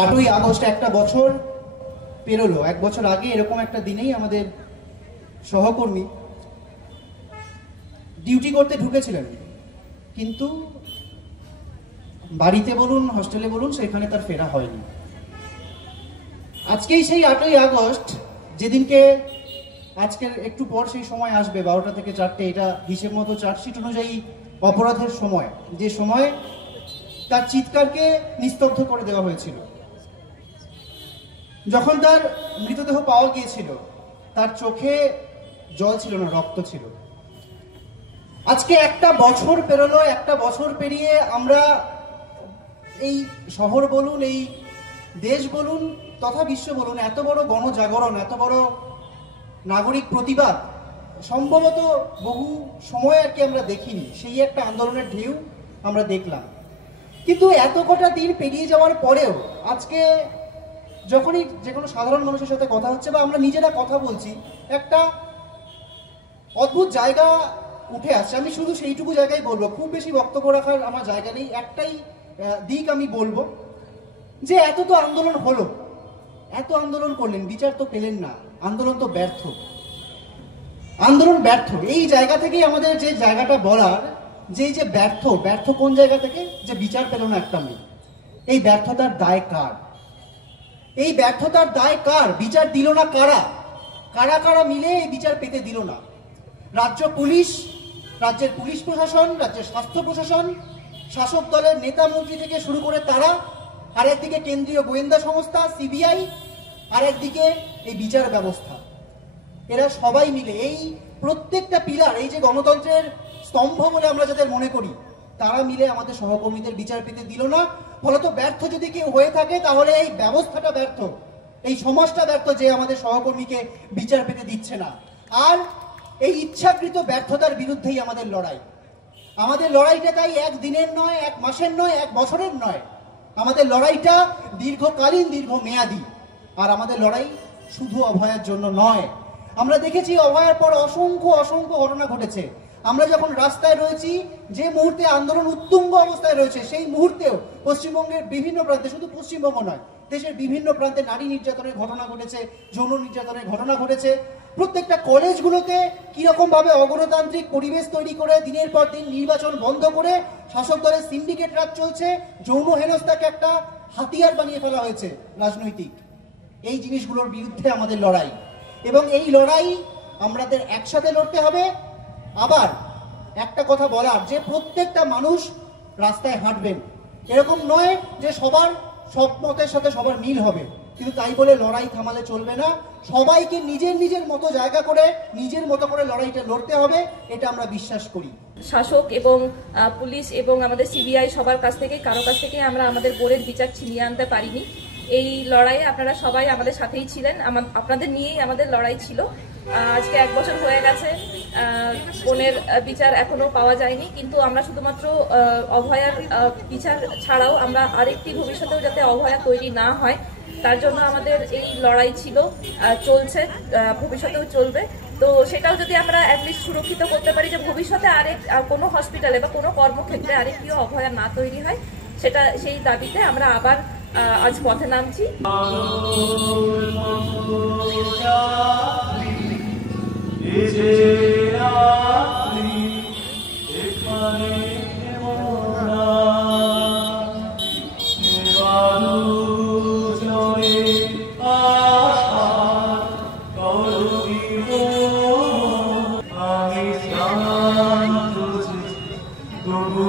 8ই August একটা বছর পেরোলো। 1 বছর আগে এরকম একটা দিনেই আমাদের সহকর্মী ডিউটি করতে ঢুকেছিলেন, কিন্তু বাড়িতে বলুন হস্টেলে বলুন সেখানে তার ফেরা হয়নি। আজকেই সেই 8ই আগস্ট, যেদিনকে আজকের একটু পর সেই সময় আসবে 12টা থেকে 4টে, এটা হিসেব মতো চার্জশিট অনুযায়ী অপরাধের সময়, যে সময় তার চিৎকারকে নিস্তব্ধ করে দেওয়া হয়েছিল। যখন তার মৃতদেহ পাওয়া গিয়েছিল তার চোখে জল ছিল না, রক্ত ছিল। আজকে একটা বছর পেরোলো, একটা বছর পেরিয়ে আমরা এই শহর বলুন, এই দেশ বলুন তথা বিশ্ব বলুন, এত বড় গণজাগরণ, এত বড় নাগরিক প্রতিবাদ সম্ভবত বহু সময় আর কি আমরা দেখিনি। সেই একটা আন্দোলনের ঢেউ আমরা দেখলাম। কিন্তু এত কটা দিন পেরিয়ে যাওয়ার পরেও আজকে যখনই যে কোনো সাধারণ মানুষের সাথে কথা হচ্ছে বা আমরা নিজেরা কথা বলছি, একটা অদ্ভুত জায়গা উঠে আসছে। আমি শুধু সেইটুকু জায়গায় বলবো, খুব বেশি বক্তব্য রাখার আমার জায়গা নেই। একটাই দিক আমি বলবো, যে এত তো আন্দোলন হলো, এত আন্দোলন করলেন, বিচার তো পেলেন না, আন্দোলন তো ব্যর্থ, আন্দোলন ব্যর্থ। এই জায়গা থেকেই আমাদের যে জায়গাটা বলার, যে ব্যর্থ, ব্যর্থ কোন জায়গা থেকে, যে বিচার পেল না একটা মেয়ে, এই ব্যর্থতার দায় কার? এই ব্যর্থতার দায় কার? বিচার দিল না কারা? কারা কারা মিলে এই বিচার পেতে দিল না? রাজ্য পুলিশ, রাজ্যের পুলিশ প্রশাসন, রাজ্যের স্বাস্থ্য প্রশাসন, শাসক দলের নেতা মন্ত্রী থেকে শুরু করে তারা, আর একদিকে কেন্দ্রীয় গোয়েন্দা সংস্থা সিবিআই, আর একদিকে এই বিচার ব্যবস্থা, এরা সবাই মিলে এই প্রত্যেকটা পিলার, এই যে গণতন্ত্রের স্তম্ভ বলে আমরা যাদের মনে করি, তারা মিলে আমাদের সহকর্মীদের বিচার পেতে দিল না। ফলত ব্যর্থ যদি কেউ হয়ে থাকে তাহলে এই ব্যবস্থাটা ব্যর্থ, এই সমাজটা ব্যর্থ, যে আমাদের সহকর্মীকে বিচার পেতে দিচ্ছে না। আর এই ইচ্ছাকৃত ব্যর্থতার বিরুদ্ধেই আমাদের লড়াই। আমাদের লড়াইটা তাই 1 দিনের নয়, 1 মাসের নয়, 1 বছরের নয়। আমাদের লড়াইটা দীর্ঘকালীন, দীর্ঘমেয়াদী। আর আমাদের লড়াই শুধু অভয়ার জন্য নয়। আমরা দেখেছি অভয়ার পর অসংখ্য অসংখ্য ঘটনা ঘটেছে। আমরা যখন রাস্তায় রয়েছি, যে মুহূর্তে আন্দোলন উত্তুঙ্গ অবস্থায় রয়েছে, সেই মুহূর্তেও পশ্চিমবঙ্গের বিভিন্ন প্রান্তে, শুধু পশ্চিমবঙ্গ নয়, দেশের বিভিন্ন প্রান্তে নারী নির্যাতনের ঘটনা ঘটেছে, যৌন নির্যাতনের ঘটনা ঘটেছে। প্রত্যেকটা কলেজগুলোতে কিরকম ভাবে অগণতান্ত্রিক পরিবেশ তৈরি করে দিনের পর দিন নির্বাচন বন্ধ করে শাসক দলের সিন্ডিকেট রাজ চলছে, যৌন হেনস্থাকে একটা হাতিয়ার বানিয়ে ফেলা হয়েছে রাজনৈতিক। এই জিনিসগুলোর বিরুদ্ধে আমাদের লড়াই, এবং এই লড়াই আমাদের একসাথে লড়তে হবে। আবার একটা কথা বলার, যে প্রত্যেকটা মানুষ রাস্তায় হাঁটবেন, এরকম নয় যে সবার সব মতের সাথে সবার মিল হবে, কিন্তু তাই বলে লড়াই থামালে চলবে না। সবাইকে নিজের নিজের মতো জায়গা করে, নিজের মতো করে লড়াইটা লড়তে হবে, এটা আমরা বিশ্বাস করি। শাসক এবং পুলিশ এবং আমাদের সিবিআই সবার কাছ থেকে, কারো কাছ থেকে আমরা আমাদের বোনের বিচার ছিনিয়ে আনতে পারিনি। এই লড়াইয়ে আপনারা সবাই আমাদের সাথেই ছিলেন, আপনাদের নিয়েই আমাদের লড়াই ছিল। আজকে 1 বছর হয়ে গেছে, বোনের বিচার এখনো পাওয়া যায়নি, কিন্তু আমরা শুধুমাত্র অভয়ার বিচার ছাড়াও আমরা আরেকটি ভবিষ্যতেও যাতে অভয়া তৈরি না হয়, তার জন্য আমাদের এই লড়াই ছিল, চলছে, ভবিষ্যতেও চলবে। তো সেটাও যদি আমরা অ্যাটলিস্ট সুরক্ষিত করতে পারি, যে ভবিষ্যতে কোনো হসপিটালে বা কোনো কর্মক্ষেত্রে আরেকটিও অভয়া না তৈরি হয়, সেটা, সেই দাবিতে আমরা আবার আজ পথে নামছি। তবু